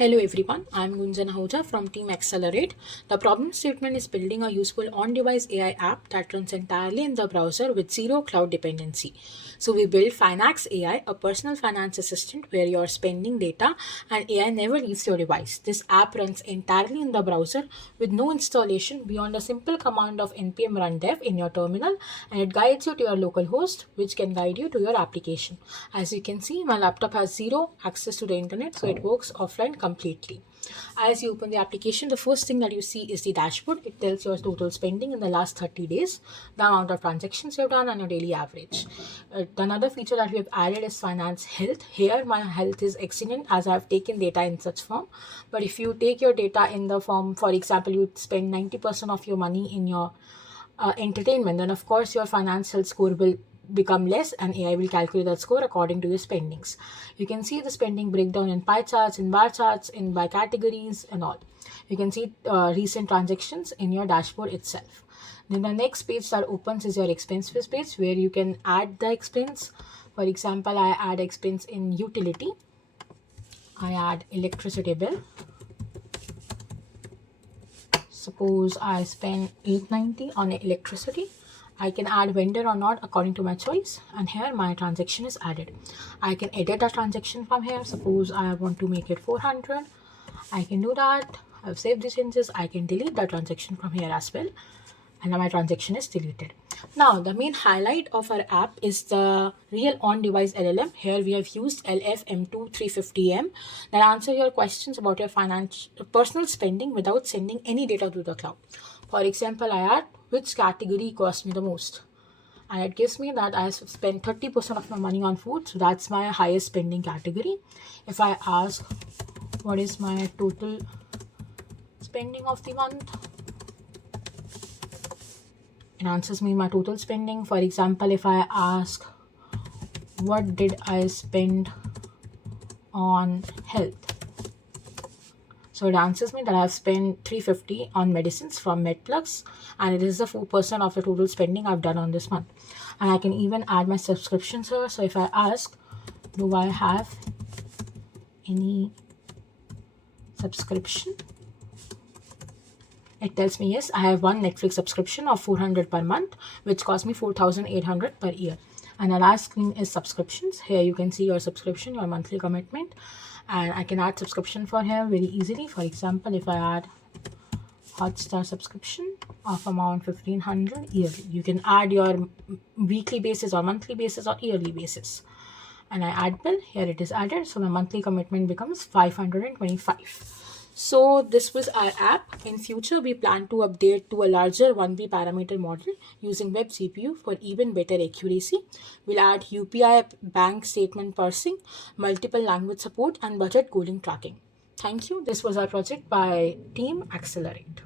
Hello everyone, I am Gunjan Ahuja from Team Accelerate. The problem statement is building a useful on-device AI app that runs entirely in the browser with zero cloud dependency. So we built Finex Ai, a personal finance assistant where your spending data and AI never leaves your device. This app runs entirely in the browser with no installation beyond a simple command of npm run dev in your terminal, and it guides you to your local host, which can guide you to your application. As you can see, my laptop has zero access to the internet, so it works offline completely. As you open the application, the first thing that you see is the dashboard. It tells your total spending in the last 30 days, the amount of transactions you've done, and your daily average. Another feature that we have added is finance health. Here, my health is excellent as I have taken data in such form. But if you take your data in the form, for example, you spend 90% of your money in your entertainment, then of course your financial score will become less and AI will calculate that score according to your spendings. You can see the spending breakdown in pie charts, in bar charts, in by categories and all. You can see recent transactions in your dashboard itself. Then the next page that opens is your expenses page where you can add the expense. For example, I add expense in utility. I add electricity bill. Suppose I spend $8.90 on electricity. I can add vendor or not according to my choice, and here my transaction is added. I can edit a transaction from here. Suppose I want to make it 400. I can do that. I've saved the changes. I can delete the transaction from here as well, and now my transaction is deleted. Now the main highlight of our app is the real on-device LLM. Here we have used LFM2 350M that answer your questions about your personal spending without sending any data to the cloud. For example, I add which category cost me the most, and it gives me that I spend 30% of my money on food, so that's my highest spending category. If I ask what is my total spending of the month, it answers me my total spending. For example, if I ask what did I spend on health, so it answers me that I have spent 350 on medicines from MedPlus, and it is the 4% of the total spending I've done on this month. And I can even add my subscriptions here. So if I ask, do I have any subscription? It tells me yes, I have one Netflix subscription of 400 per month, which costs me 4,800 per year. And the last screen is subscriptions. Here you can see your subscription, your monthly commitment, and I can add subscription for here very easily. For example, if I add Hotstar subscription of amount 1,500 yearly, you can add your weekly basis or monthly basis or yearly basis. And I add bill, here it is added, so my monthly commitment becomes 525. So this was our app. In future, we plan to update to a larger 1B parameter model using web GPU for even better accuracy. We'll add UPI bank statement parsing, multiple language support, and budget cooling tracking. Thank you. This was our project by Team Accelerate.